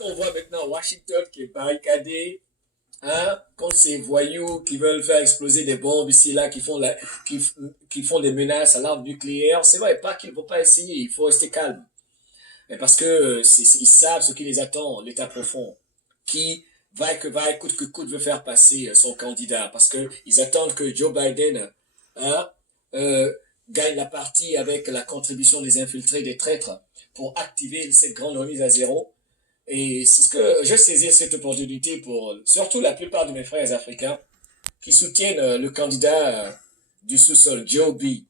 On voit maintenant Washington qui est barricadé, hein, contre ces voyous qui veulent faire exploser des bombes ici là, qui, qui font des menaces à l'arme nucléaire. C'est vrai, pas qu'ils ne vont pas essayer, il faut rester calme. Mais parce que ils savent ce qui les attend, l'état profond, qui va, coûte que coûte, veut faire passer son candidat, parce que ils attendent que Joe Biden, hein, euh, gagne la partie avec la contribution des infiltrés, des traîtres, pour activer cette grande remise à zéro. Et c'est ce que je saisis cette opportunité pour surtout la plupart de mes frères africains qui soutiennent le candidat du sous-sol, Joe B,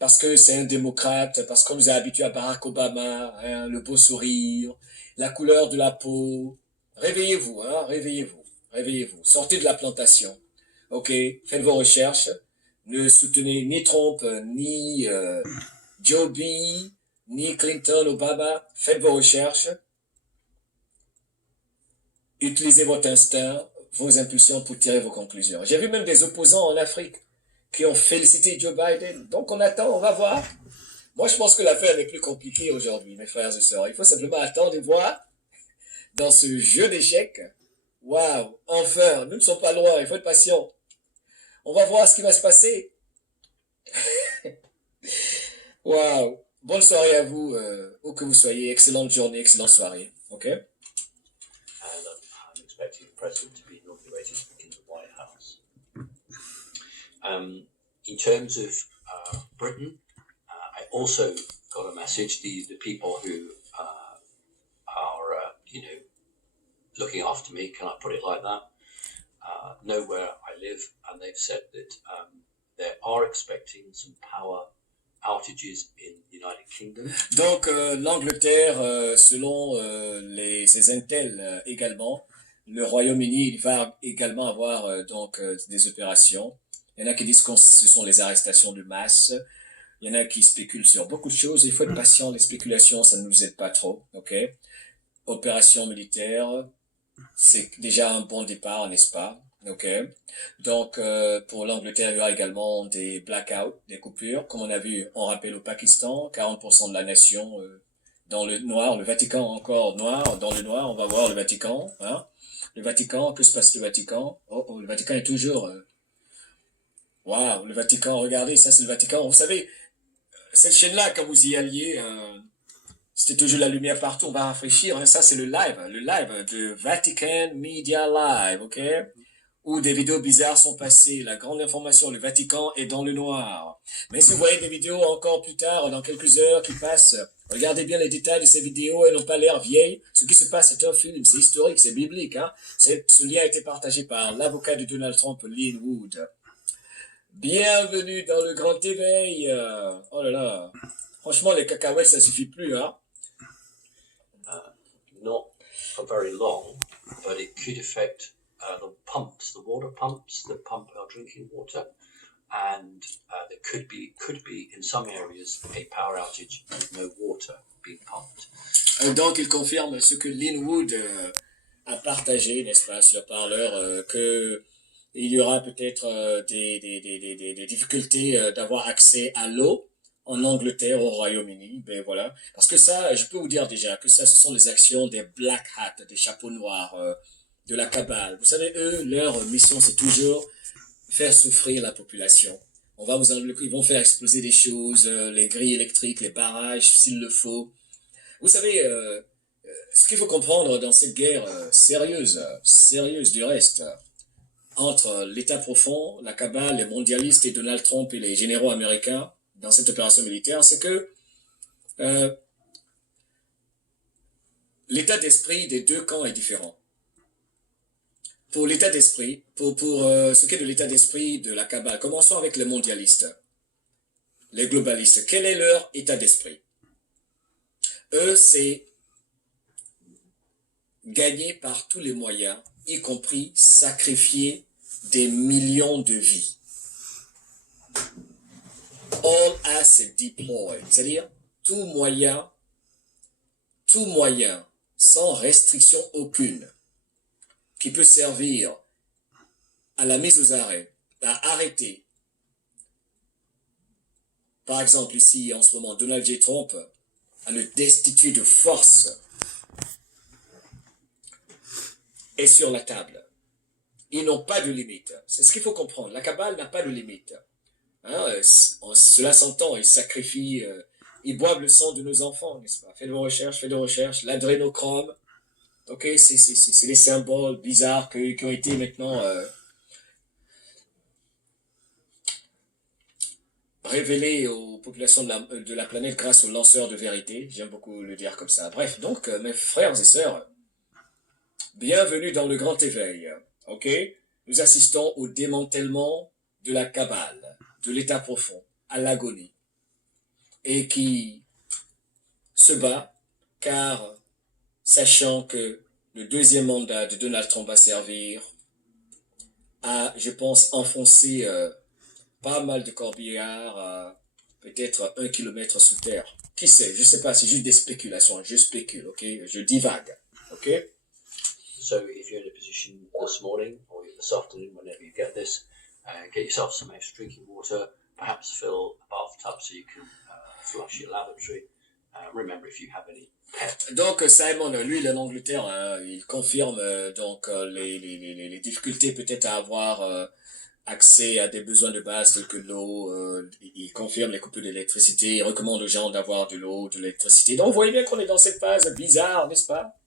parce que c'est un démocrate, parce qu'on nous a habitués à Barack Obama, hein, le beau sourire, la couleur de la peau. Réveillez-vous, hein, réveillez-vous, réveillez-vous. Sortez de la plantation. Ok, faites vos recherches. Ne soutenez ni Trump, ni Joe B, ni Clinton, Obama. Faites vos recherches. Utilisez votre instinct, vos impulsions pour tirer vos conclusions. J'ai vu même des opposants en Afrique qui ont félicité Joe Biden. Donc on attend, on va voir. Moi, je pense que l'affaire n'est plus compliquée aujourd'hui, mes frères et sœurs. Il faut simplement attendre et voir dans ce jeu d'échecs. Waouh, enfin, nous ne sommes pas loin, il faut être patient. On va voir ce qui va se passer. Waouh, bonne soirée à vous, où que vous soyez. Excellente journée, excellente soirée. Ok? And I'm expecting the president to be inaugurated in the White House. In terms of Britain, I also got a message. The people who are looking after me, can I put it like that, know where I live, and they've said that they are expecting some power outages in the United Kingdom. Donc l'Angleterre, selon ces intels également, le Royaume-Uni il va également avoir des opérations. Il y en a qui disent que ce sont les arrestations de masse. Il y en a qui spéculent sur beaucoup de choses. Il faut être patient. Les spéculations, ça ne nous aide pas trop. Ok. Opération militaire, c'est déjà un bon départ, n'est-ce pas? Ok. Donc, pour l'Angleterre, il y aura également des blackouts, des coupures. Comme on a vu, on rappelle au Pakistan, 40% de la nation dans le noir, le Vatican encore noir, dans le noir, on va voir le Vatican. Hein. Le Vatican, que se passe le Vatican? Oh, le Vatican est toujours... Waouh, le Vatican, regardez, ça c'est le Vatican. Vous savez, cette chaîne-là, quand vous y alliez, c'était toujours la lumière partout, on va rafraîchir. Hein. Ça c'est le live de Vatican Media Live, ok? Où des vidéos bizarres sont passées. La grande information, le Vatican est dans le noir. Mais si vous voyez des vidéos encore plus tard, dans quelques heures qui passent, regardez bien les détails de ces vidéos, elles n'ont pas l'air vieilles. Ce qui se passe, c'est un film, c'est historique, c'est biblique. Hein. Ce lien a été partagé par l'avocat de Donald Trump, Lynn Wood. Bienvenue dans le grand éveil. Oh là là. Franchement, les cacahuètes, ça suffit plus, hein. Not for very long, but it could affect the pumps, the water pumps that pump our drinking water, and there could be in some areas a power outage with no water being pumped. Donc, il confirme ce que Lynn Wood a partagé, n'est-ce pas, sur Parleur, que il y aura peut-être des difficultés d'avoir accès à l'eau en Angleterre, au Royaume-Uni, ben voilà. Parce que ça, je peux vous dire déjà que ça, ce sont les actions des Black Hats, des chapeaux noirs, de la cabale. Vous savez, eux, leur mission, c'est toujours faire souffrir la population. On va vous enlever, ils vont faire exploser des choses, les grilles électriques, les barrages, s'il le faut. Vous savez, ce qu'il faut comprendre dans cette guerre sérieuse du reste, entre l'État profond, la cabale, les mondialistes et Donald Trump et les généraux américains dans cette opération militaire, c'est que l'état d'esprit des deux camps est différent. Pour l'état d'esprit, pour ce qui est de l'état d'esprit de la cabale, commençons avec les mondialistes, les globalistes. Quel est leur état d'esprit? Eux, c'est gagner par tous les moyens, y compris sacrifier des millions de vies. All assets deployed, c'est-à-dire tout moyen, sans restriction aucune, qui peut servir à la mise aux arrêts, à arrêter. Par exemple, ici, en ce moment, Donald J. Trump, à le destituer de force. est sur la table. Ils n'ont pas de limite. C'est ce qu'il faut comprendre. La Kabbale n'a pas de limite. Hein, cela s'entend, ils sacrifient, ils boivent le sang de nos enfants, n'est-ce pas? Faites vos recherches, l'adrénochrome. Ok, c'est des symboles bizarres qui ont été maintenant révélés aux populations de la planète grâce aux lanceurs de vérité. J'aime beaucoup le dire comme ça. Bref, donc, mes frères et sœurs, bienvenue dans le grand éveil. Ok, nous assistons au démantèlement de la Kabbale, de l'état profond, à l'agonie, et qui se bat car, sachant que le deuxième mandat de Donald Trump va servir à, je pense, enfoncer pas mal de corbillards à peut-être 1 kilomètre sous terre. Qui sait? Je sais pas, c'est juste des spéculations. Je spécule, ok? Je divague, ok? So if you're in a position this morning or this afternoon, whenever you get this, get yourself some extra drinking water, perhaps fill a bathtub so you can flush your lavatory. Remember, if you have any pet. Donc Simon, lui, il est en Angleterre, hein, il confirme donc les difficultés peut-être à avoir accès à des besoins de base tels que l'eau. Il confirme les coupures d'électricité, il recommande aux gens d'avoir de l'eau, de l'électricité. Donc vous voyez bien qu'on est dans cette phase bizarre, n'est-ce pas?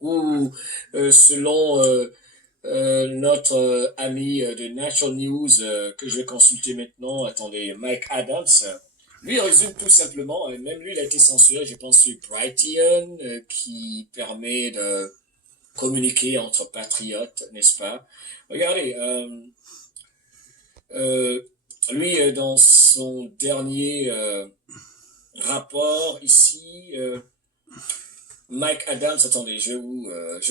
Où selon notre ami de National News que je vais consulter maintenant, attendez, Mike Adams, lui il résume tout simplement, et même lui il a été censuré, je pense sur Brighteon, qui permet de communiquer entre patriotes, n'est-ce pas? Regardez, lui dans son dernier rapport ici, Mike Adams, attendez, je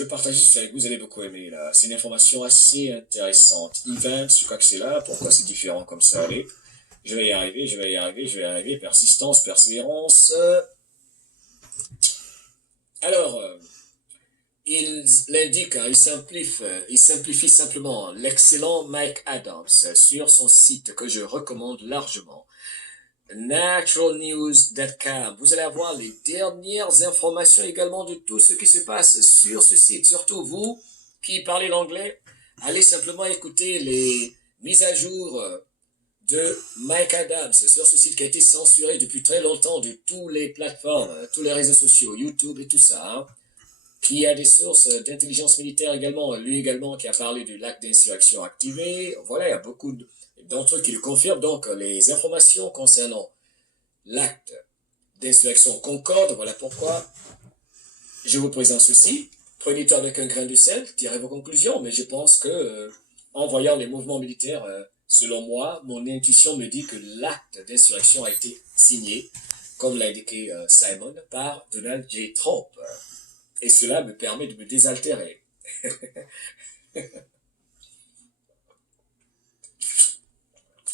vais partager ça avec vous, vous allez beaucoup aimer, là. C'est une information assez intéressante. Events, je crois que c'est là, pourquoi c'est différent comme ça, allez. Je vais y arriver, persistance, persévérance. Alors, il l'indique, hein, il simplifie simplement l'excellent Mike Adams sur son site que je recommande largement. naturalnews.com. Vous allez avoir les dernières informations également de tout ce qui se passe sur ce site. Surtout vous qui parlez l'anglais, allez simplement écouter les mises à jour de Mike Adams sur ce site qui a été censuré depuis très longtemps de toutes les plateformes, tous les réseaux sociaux, YouTube et tout ça, hein, qui a des sources d'intelligence militaire également, lui également qui a parlé du lac d'insurrection activé. Voilà, il y a beaucoup d'entre eux qui le confirment. Donc, les informations concernant l'acte d'insurrection concordent. Voilà pourquoi je vous présente ceci. Prenez-le avec un grain de sel, tirez vos conclusions, mais je pense que, en voyant les mouvements militaires, selon moi, mon intuition me dit que l'acte d'insurrection a été signé, comme l'a indiqué Simon, par Donald J. Trump. Et cela me permet de me désaltérer.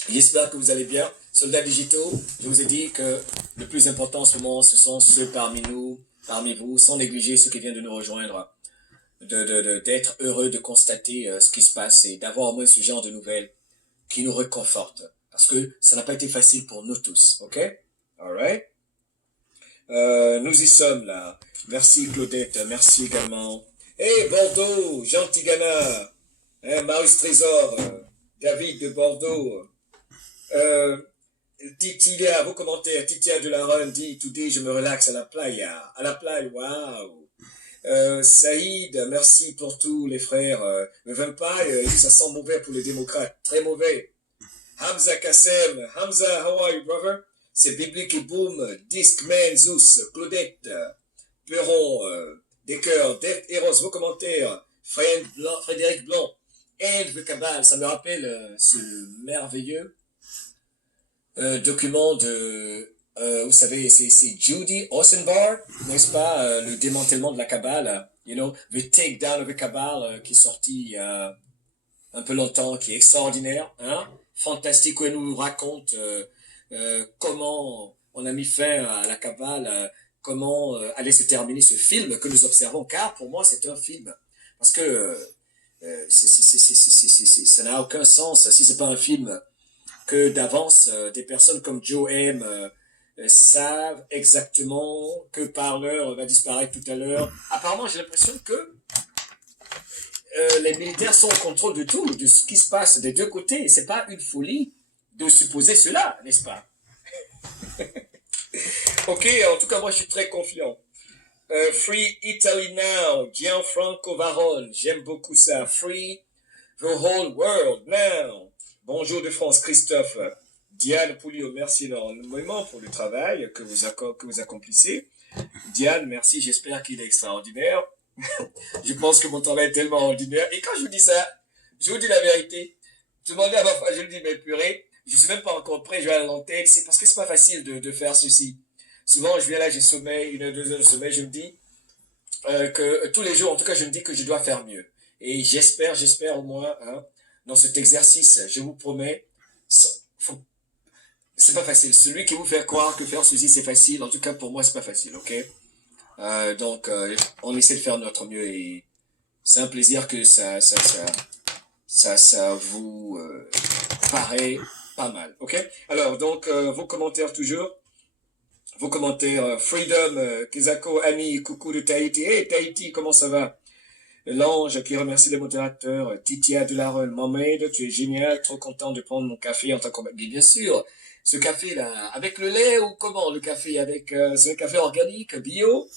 J'espère que vous allez bien. Soldats digitaux, je vous ai dit que le plus important en ce moment, ce sont ceux parmi nous, parmi vous, sans négliger ceux qui viennent de nous rejoindre, d'être heureux de constater ce qui se passe et d'avoir au moins ce genre de nouvelles qui nous réconfortent. Parce que ça n'a pas été facile pour nous tous, ok? Alright? Nous y sommes là. Merci Claudette, merci également. Hey Bordeaux, Jean Tigana, Marius Trésor, David de Bordeaux, Titilia, vos commentaires, Titia de la Run dit, today je me relaxe à la playa, waouh. Saïd, merci pour tous les frères. Le Vampire, ça sent mauvais pour les démocrates, très mauvais. Hamza Kassem, Hamza, how are you brother? C'est Biblique et Boom, Discman, Zeus, Claudette, Perron, des cœurs, Deft Eros, vos commentaires, Frédéric Blanc, End the Cabal, ça me rappelle ce merveilleux document de, vous savez, c'est Judy Ossenbar, n'est-ce pas, le démantèlement de la Kabbale, you know, The Takedown of the Kabbale, qui est sorti il y a un peu longtemps, qui est extraordinaire, hein, fantastique, où elle nous raconte comment on a mis fin à la Kabbale, comment allait se terminer ce film que nous observons, car pour moi c'est un film, parce que ça n'a aucun sens si c'est pas un film que d'avance des personnes comme Joe M savent exactement que Parler va disparaître tout à l'heure. Apparemment j'ai l'impression que les militaires sont au contrôle de tout, de ce qui se passe des deux côtés. C'est pas une folie de supposer cela, n'est-ce pas? Ok, en tout cas, moi, je suis très confiant. Free Italy now, Gianfranco Varone, j'aime beaucoup ça. Free the whole world now. Bonjour de France, Christophe. Diane Pouliot, merci énormément pour le travail que vous accomplissez. Diane, merci, j'espère qu'il est extraordinaire. Je pense que mon travail est tellement ordinaire. Et quand je vous dis ça, je vous dis la vérité. Demandez à ma femme, je lui dis, mais purée, je suis même pas encore prêt, je vais à l'antenne. C'est parce que c'est pas facile de faire ceci. Souvent, je viens là, j'ai sommeil, 1 heure, 2 heures de sommeil, je me dis que tous les jours, en tout cas, je me dis que je dois faire mieux. Et j'espère au moins, hein, dans cet exercice, je vous promets, c'est pas facile. Celui qui vous fait croire que faire ceci c'est facile, en tout cas pour moi c'est pas facile, ok? Donc on essaie de faire notre mieux et c'est un plaisir que ça vous paraît pas mal, ok? Alors donc vos commentaires toujours. Vos commentaires, Freedom, Kezako, Annie, coucou de Tahiti. Hey Tahiti, comment ça va? L'ange qui remercie les modérateurs, Titia de la Reine, Mohamed, tu es génial, trop content de prendre mon café en tant que... Bien sûr, ce café-là, avec le lait ou comment le café? Avec c'est un café organique, bio.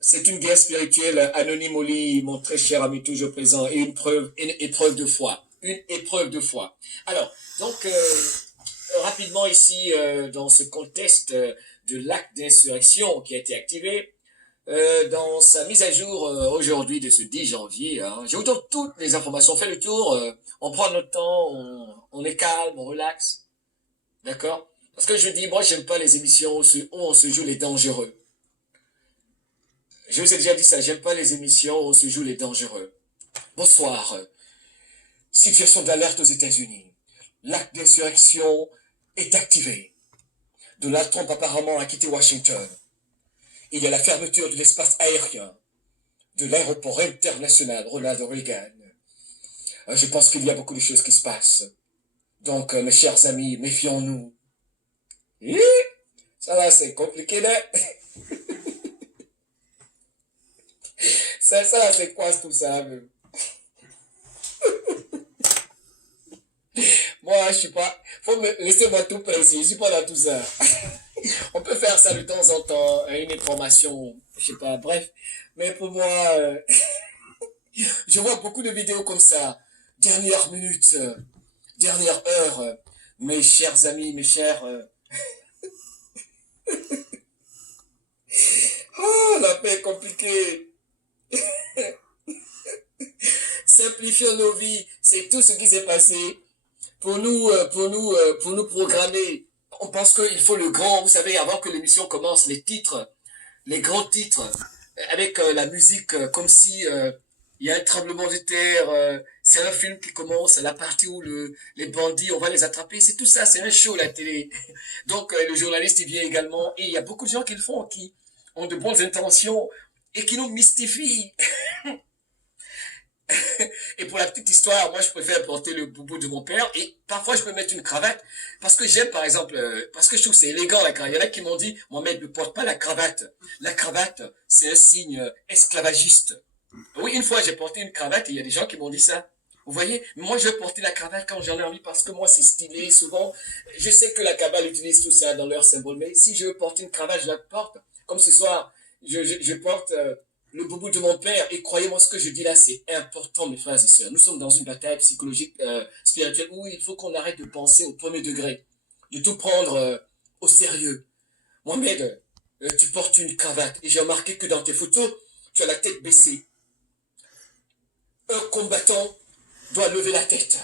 C'est une guerre spirituelle, anonyme au lit, mon très cher ami toujours présent, et une épreuve de foi. Une épreuve de foi. Alors, donc... rapidement ici, dans ce contexte de l'acte d'insurrection qui a été activé, dans sa mise à jour aujourd'hui de ce 10 janvier, hein, je vous donne toutes les informations. On fait le tour, on prend notre temps, on est calme, on relaxe, d'accord? Parce que je dis, moi j'aime pas les émissions où on se joue les dangereux. Je vous ai déjà dit ça, j'aime pas les émissions où on se joue les dangereux. Bonsoir. Situation d'alerte aux États-Unis. L'acte d'insurrection est activé. Donald Trump apparemment a quitté Washington. Il y a la fermeture de l'espace aérien de l'aéroport international Ronald Reagan. Je pense qu'il y a beaucoup de choses qui se passent. Donc, mes chers amis, méfions-nous. Ça va, c'est compliqué, là. Ça, c'est quoi tout ça, même? Moi, je suis pas... Laissez-moi tout précis, je suis pas dans tout ça. On peut faire ça de temps en temps, une information, je sais pas, bref. Mais pour moi, je vois beaucoup de vidéos comme ça. Dernière minute, dernière heure. Mes chers amis, mes chers... Oh, la paix est compliquée. Simplifions nos vies, c'est tout ce qui s'est passé pour nous programmer. On pense qu'il faut le grand, vous savez, avant que l'émission commence, les titres, les grands titres, avec la musique, comme si il y a un tremblement de terre, c'est un film qui commence, la partie où les bandits, on va les attraper, c'est tout ça, c'est un show la télé. Donc le journaliste il vient également, et il y a beaucoup de gens qui le font, qui ont de bonnes intentions et qui nous mystifient. Et pour la petite histoire, moi je préfère porter le boubou de mon père et parfois je peux mettre une cravate parce que j'aime par exemple, parce que je trouve que c'est élégant la cravate. Il y en a qui m'ont dit, Mohamed ne porte pas la cravate. La cravate, c'est un signe esclavagiste. Oui, une fois j'ai porté une cravate et il y a des gens qui m'ont dit ça. Vous voyez, moi je vais porter la cravate quand j'en ai envie parce que moi c'est stylé souvent. Je sais que la Kabbale utilise tout ça dans leur symbole, mais si je veux porter une cravate, je la porte. Comme ce soir, je porte... le boubou de mon père, et croyez-moi, ce que je dis là, c'est important, mes frères et sœurs. Nous sommes dans une bataille psychologique, spirituelle, où il faut qu'on arrête de penser au premier degré, de tout prendre au sérieux. Mohamed, tu portes une cravate, et j'ai remarqué que dans tes photos, tu as la tête baissée. Un combattant doit lever la tête.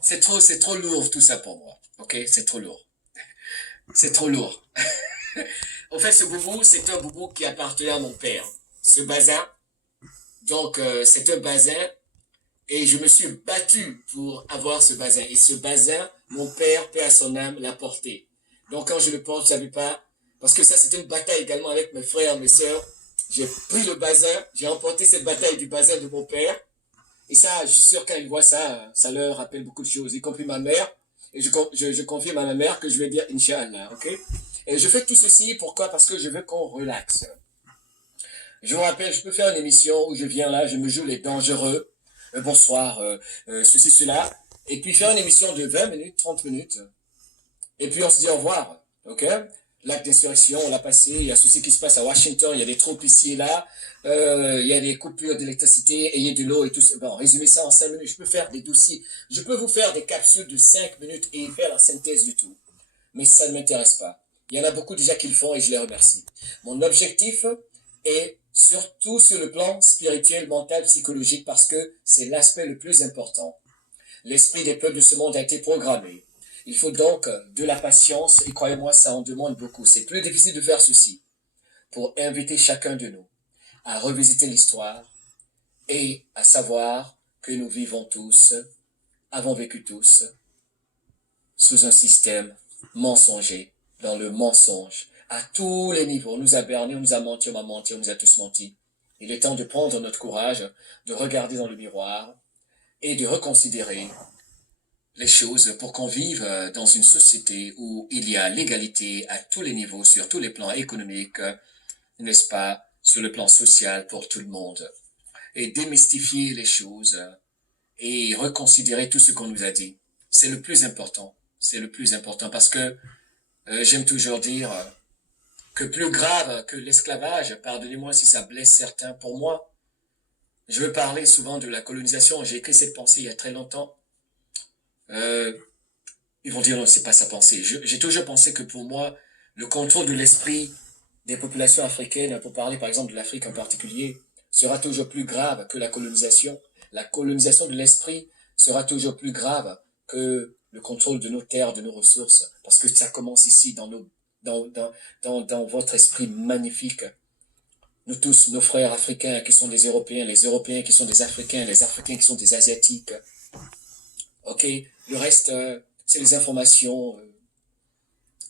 C'est trop lourd tout ça pour moi, ok? C'est trop lourd. C'est trop lourd. En fait, ce boubou, c'est un boubou qui appartenait à mon père. Ce bazin, donc c'est un bazin, et je me suis battu pour avoir ce bazin. Et ce bazin, mon père, paix à son âme, l'a porté. Donc quand je le porte, je savais pas, parce que ça c'était une bataille également avec mes frères, mes sœurs. J'ai pris le bazin, j'ai remporté cette bataille du bazin de mon père. Et ça, je suis sûr quand ils voient ça, ça leur rappelle beaucoup de choses, y compris ma mère. Et je confirme à ma mère que je vais dire Inch'Allah, ok? Et je fais tout ceci, pourquoi? Parce que je veux qu'on relaxe. Je vous rappelle, je peux faire une émission où je viens là, je me joue les dangereux, bonsoir, ceci, cela, et puis faire une émission de 20 minutes, 30 minutes, et puis on se dit au revoir, ok? L'acte d'insurrection, on l'a passé, il y a ceci qui se passe à Washington, il y a des troupes ici et là, il y a des coupures d'électricité, ayez de l'eau et tout ça. Bon, résumez ça en 5 minutes, je peux faire des dossiers, je peux vous faire des capsules de 5 minutes et faire la synthèse du tout. Mais ça ne m'intéresse pas. Il y en a beaucoup déjà qui le font et je les remercie. Mon objectif est surtout sur le plan spirituel, mental, psychologique, parce que c'est l'aspect le plus important. L'esprit des peuples de ce monde a été programmé. Il faut donc de la patience, et croyez-moi, ça en demande beaucoup. C'est plus difficile de faire ceci, pour inviter chacun de nous à revisiter l'histoire et à savoir que nous vivons tous, avons vécu tous, sous un système mensonger, dans le mensonge, à tous les niveaux. On nous a berné, on nous a menti, on m'a menti, on nous a tous menti. Il est temps de prendre notre courage, de regarder dans le miroir et de reconsidérer les choses pour qu'on vive dans une société où il y a l'égalité à tous les niveaux, sur tous les plans économiques, n'est-ce pas, sur le plan social pour tout le monde. Et démystifier les choses et reconsidérer tout ce qu'on nous a dit. C'est le plus important. C'est le plus important parce que j'aime toujours dire que plus grave que l'esclavage, pardonnez-moi si ça blesse certains, pour moi, je veux parler souvent de la colonisation. J'ai écrit cette pensée il y a très longtemps. Ils vont dire non, c'est pas sa pensée. J'ai toujours pensé que pour moi, le contrôle de l'esprit des populations africaines, pour parler par exemple de l'Afrique en particulier, sera toujours plus grave que la colonisation. La colonisation de l'esprit sera toujours plus grave que le contrôle de nos terres, de nos ressources, parce que ça commence ici dans votre esprit magnifique. Nous tous, nos frères africains qui sont des Européens, les Européens qui sont des Africains, les Africains qui sont des Asiatiques. Ok, le reste, c'est les informations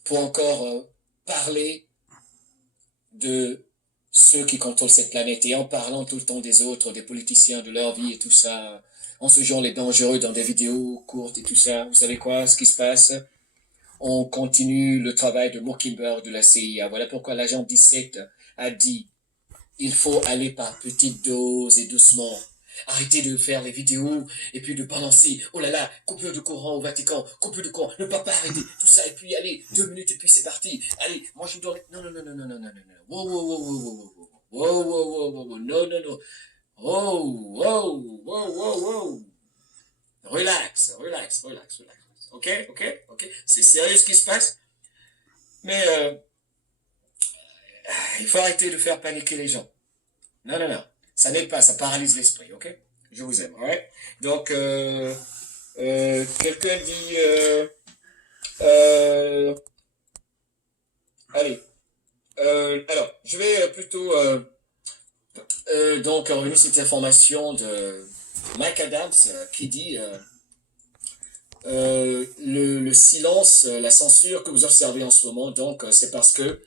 pour encore parler de ceux qui contrôlent cette planète et en parlant tout le temps des autres, des politiciens, de leur vie et tout ça, en se jouant les dangereux dans des vidéos courtes et tout ça. Vous savez quoi, ce qui se passe? On continue le travail de Mockingbird de la CIA. Voilà pourquoi l'agent 17 a dit il faut aller par petites doses et doucement. Arrêtez de faire les vidéos et puis de balancer. Oh là là, coupure de courant au Vatican, coupure de courant, ne pas arrêter, tout ça. Et puis allez, 2 minutes et puis c'est parti. Allez, moi je dois... Non, non, non, non, non, non, non, non, non. Wow, wow, wow, wow, wow, wow, wow, wow, wow, wow, wow, non, non, non. Oh, wow, wow, wow, wow. Relax, relax, relax, relax. Ok, ok, ok. C'est sérieux ce qui se passe. Mais il faut arrêter de faire paniquer les gens. Non, non, non. Ça n'aide pas, ça paralyse l'esprit, ok? Je vous aime, ouais. Donc, quelqu'un dit... allez. Alors, je vais plutôt... donc, revenir sur cette information de Mike Adams qui dit... le silence, la censure que vous observez en ce moment, donc, c'est parce que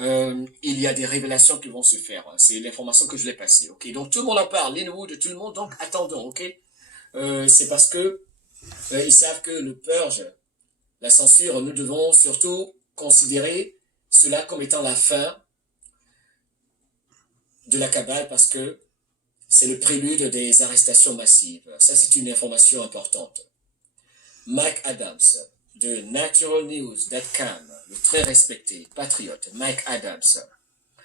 il y a des révélations qui vont se faire. C'est l'information que je l'ai passée. Ok, donc tout le monde en parle, les nouveaux de tout le monde. Donc attendons. Ok, c'est parce que ils savent que le purge, la censure, nous devons surtout considérer cela comme étant la fin de la cabale parce que c'est le prélude des arrestations massives. Ça, c'est une information importante. Mike Adams de naturalnews.com, le très respecté patriote Mike Adams,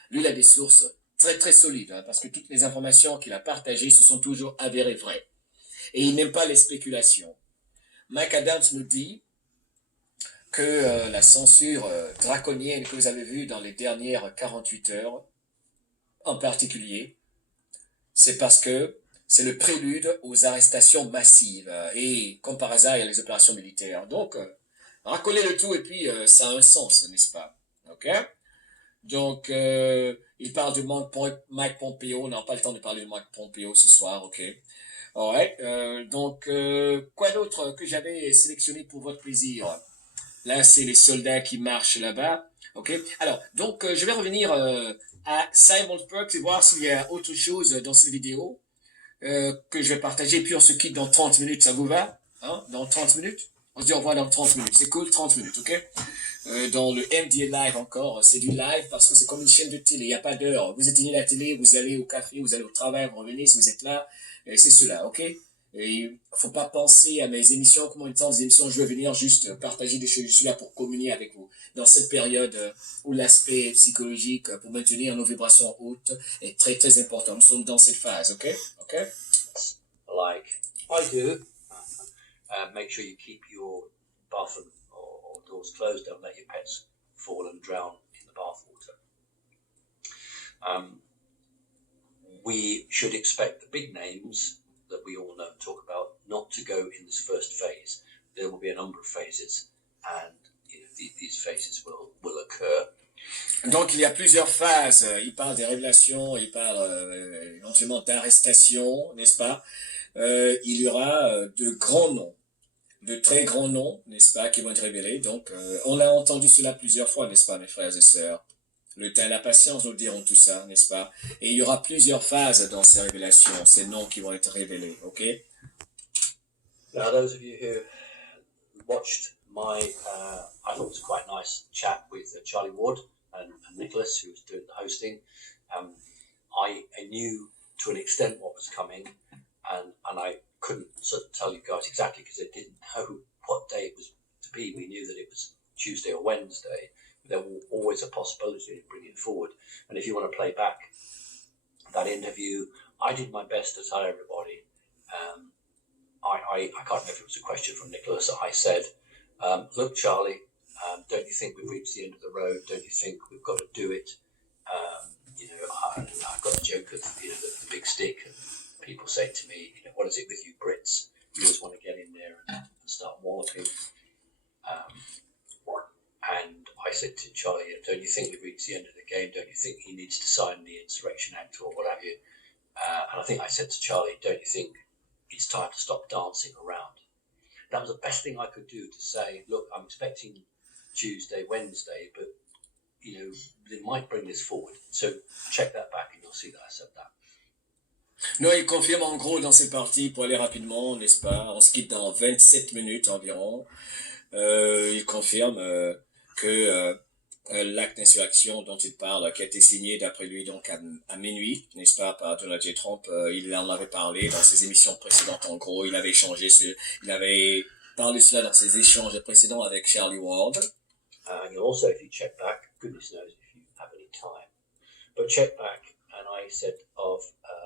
lui, il a des sources très très solides, hein, parce que toutes les informations qu'il a partagées se sont toujours avérées vraies. Et il n'aime pas les spéculations. Mike Adams nous dit que la censure draconienne que vous avez vue dans les dernières 48 heures, en particulier, c'est parce que c'est le prélude aux arrestations massives. Et comme par hasard, il y a les opérations militaires. Donc, racoler le tout et puis ça a un sens, n'est-ce pas? Ok? Donc, il parle de Mike Pompeo. On n'a pas le temps de parler de Mike Pompeo ce soir, ok? Alright. Donc, quoi d'autre que j'avais sélectionné pour votre plaisir? Là, c'est les soldats qui marchent là-bas, ok? Alors, donc, je vais revenir à Simon Perks et voir s'il y a autre chose dans cette vidéo que je vais partager. Puis on se quitte dans 30 minutes, ça vous va? Hein? Dans 30 minutes? On se dit au revoir dans 30 minutes. C'est cool, 30 minutes, ok? Dans le MDA Live encore, c'est du live parce que c'est comme une chaîne de télé, il n'y a pas d'heure. Vous éteignez la télé, vous allez au café, vous allez au travail, vous revenez, si vous êtes là, c'est cela, ok? Et il faut pas penser à mes émissions, comment une temps des émissions, je veux venir juste partager des choses, je suis là pour communier avec vous. Dans cette période où l'aspect psychologique pour maintenir nos vibrations hautes est très très important. Nous sommes dans cette phase, ok? Ok? Like I do, make sure you keep your bathroom or doors closed. Don't let your pets fall and drown in the bath water. We should expect the big names that we all know and talk about not to go in this first phase. There will be a number of phases, and these phases will occur. Donc il y a plusieurs phases. Il parle des révélations, il parle éventuellement d'arrestation, n'est-ce pas? Il y aura de grands noms, de très grands noms, n'est-ce pas, qui vont être révélés. Donc on a entendu cela plusieurs fois, n'est-ce pas, mes frères et sœurs? Le temps et la patience nous diront tout ça, n'est-ce pas? Et il y aura plusieurs phases dans ces révélations, ces noms qui vont être révélés, ok? Now, those of you who watched my, I thought it was quite nice chat with Charlie Ward and Nicholas, who was doing the hosting. I knew to an extent what was coming, and I couldn't sort of tell you guys exactly because I didn't know what day it was to be. We knew that it was Tuesday or Wednesday. There was always a possibility of bringing it forward. And if you want to play back that interview, I did my best to tell everybody. I can't remember if it was a question from Nicholas. I said, look, Charlie, don't you think we've reached the end of the road? Don't you think we've got to do it? I've got the joke of the big stick, and people say to me, what is it with you Brits? You always want to get in there and start walloping. And I said to Charlie, don't you think we've reached the end of the game? Don't you think he needs to sign the Insurrection Act or what have you? And I think I said to Charlie, don't you think it's time to stop dancing around? That was the best thing I could do to say, look, I'm expecting Tuesday, Wednesday, but, they might bring this forward. So check that back and you'll see that I said that. Non, il confirme en gros dans cette partie, pour aller rapidement, n'est-ce pas? On se quitte dans 27 minutes environ. Il confirme que l'acte d'insurrection dont il parle, qui a été signé d'après lui donc à minuit, n'est-ce pas, par Donald J. Trump, il en avait parlé dans ses émissions précédentes. En gros, il avait parlé cela dans ses échanges précédents avec Charlie Ward. And also, if you check back, goodness knows if you have any time, but check back, and I said of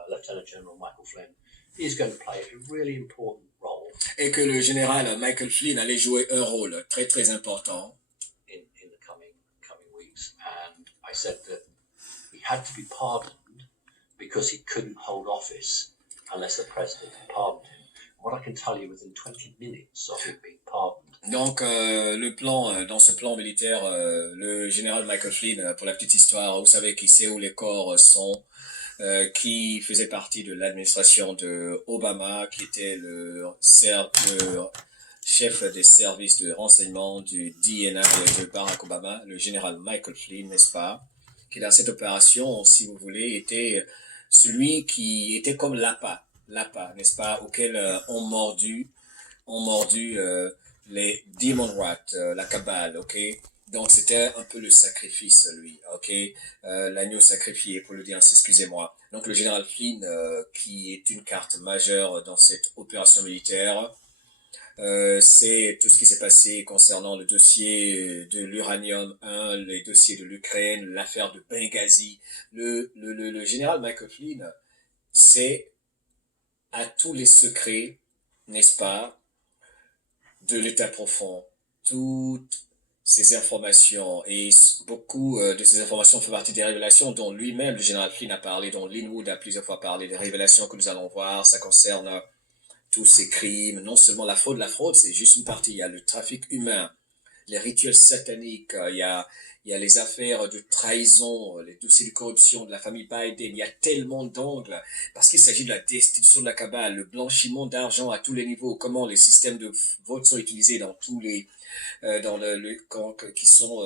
Lieutenant General Michael Flynn, he's going to play a really important role. Et que le général Michael Flynn allait jouer un rôle très très important in the coming weeks, and I said that he had to be pardoned because he couldn't hold office unless the president had pardoned him. What I can tell you within 20 minutes of him being pardoned. Donc dans ce plan militaire, le général Michael Flynn, pour la petite histoire, vous savez qui sait où les corps sont, qui faisait partie de l'administration de Obama, qui était le chef des services de renseignement du DNA de Barack Obama, le général Michael Flynn, n'est-ce pas, qui dans cette opération, si vous voulez, était celui qui était comme l'appât, n'est-ce pas, auquel ont mordu les Demon Rats, la cabale, ok? Donc c'était un peu le sacrifice, lui, ok? L'agneau sacrifié, pour le dire, excusez-moi. Donc le général Flynn, qui est une carte majeure dans cette opération militaire, c'est tout ce qui s'est passé concernant le dossier de l'uranium 1, les dossiers de l'Ukraine, l'affaire de Benghazi. Le général Michael Flynn, c'est à tous les secrets, n'est-ce pas, de l'état profond, toutes ces informations, et beaucoup de ces informations font partie des révélations dont lui-même, le général Flynn, a parlé, dont Linwood a plusieurs fois parlé, des révélations que nous allons voir. Ça concerne tous ces crimes, non seulement la fraude, c'est juste une partie. Il y a le trafic humain, les rituels sataniques, il y a les affaires de trahison, les dossiers de corruption de la famille Biden. Il y a tellement d'angles, parce qu'il s'agit de la destitution de la cabale, le blanchiment d'argent à tous les niveaux, comment les systèmes de vote sont utilisés dans tous les, qui sont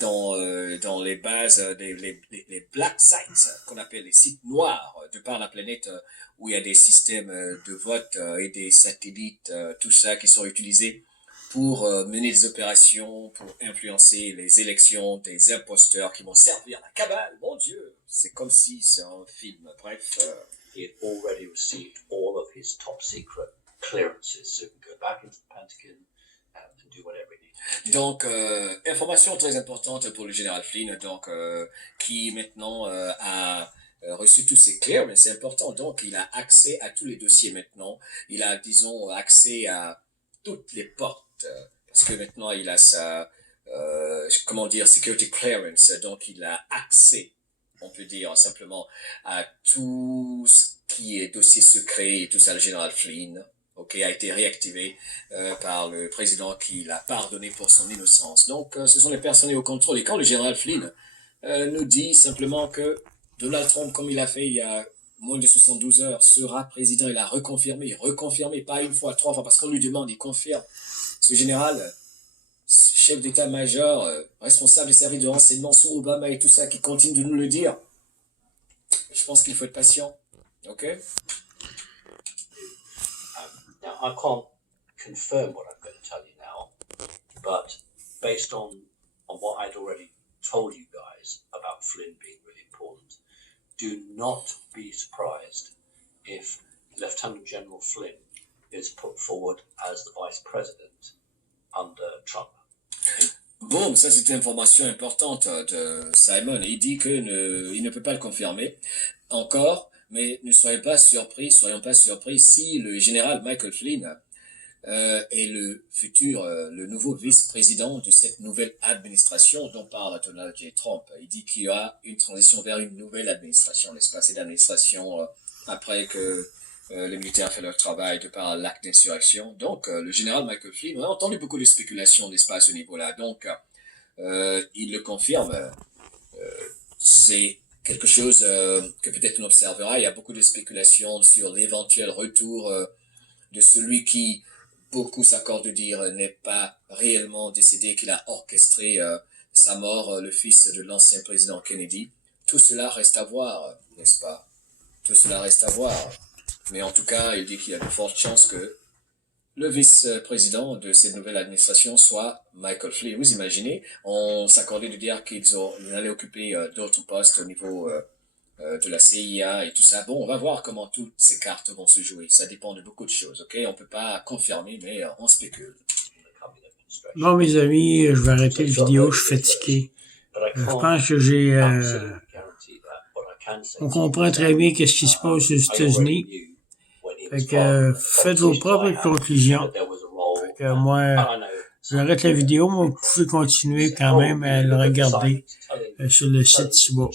dans dans les bases, les black sites, qu'on appelle les sites noirs, de par la planète, où il y a des systèmes de vote et des satellites, tout ça qui sont utilisés pour mener des opérations, pour influencer les élections des imposteurs qui vont servir la cabale. Mon Dieu, c'est comme si c'est un film. Bref. He had already received all of his top secret clearances, so he can go back into the Pentagon and do whatever he needs to do. Donc, information très importante pour le général Flynn, donc qui maintenant a reçu tous ses clearances, c'est important. Donc, il a accès à tous les dossiers maintenant. Il a, disons, accès à toutes les portes. Parce que maintenant, il a sa, comment dire, security clearance. Donc, il a accès, on peut dire simplement, à tout ce qui est dossier secret et tout ça, le général Flynn. Ok, a été réactivé par le président qui l'a pardonné pour son innocence. Donc, ce sont les personnes au contrôle. Et quand le général Flynn nous dit simplement que Donald Trump, comme il a fait il y a moins de 72 heures, sera président, il a reconfirmé, pas une fois, 3 fois, parce qu'on lui demande, il confirme. Ce général, chef d'état-major, responsable des services de renseignement sous Obama et tout ça, qui continue de nous le dire, je pense qu'il faut être patient. Ok? Now, I can't confirm what I'm going to tell you now, but based on what I'd already told you guys about Flynn being really important, do not be surprised if Lieutenant General Flynn is put forward as the Vice President under Trump. Bon, ça c'est une information importante de Simon. Il dit que il ne peut pas le confirmer encore, mais ne soyons pas surpris si le général Michael Flynn est le nouveau vice-président de cette nouvelle administration dont parle Donald J. Trump. Il dit qu'il y aura une transition vers une nouvelle administration, n'est-ce pas? C'est l'administration après que les militaires ont fait leur travail de par l'acte d'insurrection. Donc, le général Michael Flynn, on a entendu beaucoup de spéculations, n'est-ce pas, à ce niveau-là. Donc, il le confirme. C'est quelque chose que peut-être on observera. Il y a beaucoup de spéculations sur l'éventuel retour de celui qui, beaucoup s'accordent de dire, n'est pas réellement décédé, qu'il a orchestré sa mort, le fils de l'ancien président Kennedy. Tout cela reste à voir, n'est-ce pas? Tout cela reste à voir. Mais en tout cas, il dit qu'il y a de fortes chances que le vice-président de cette nouvelle administration soit Michael Flynn. Vous imaginez, on s'accordait de dire qu'ils allaient occuper d'autres postes au niveau de la CIA et tout ça. Bon, on va voir comment toutes ces cartes vont se jouer. Ça dépend de beaucoup de choses, ok? On peut pas confirmer, mais on spécule. Bon, mes amis, je vais arrêter la vidéo, je suis fatigué. Je pense que on comprend très bien qu'est-ce qui se passe aux États-Unis. Fait que faites vos propres conclusions. Fait que moi, j'arrête la vidéo, mais vous pouvez continuer quand même à le regarder sur le site ci-bas.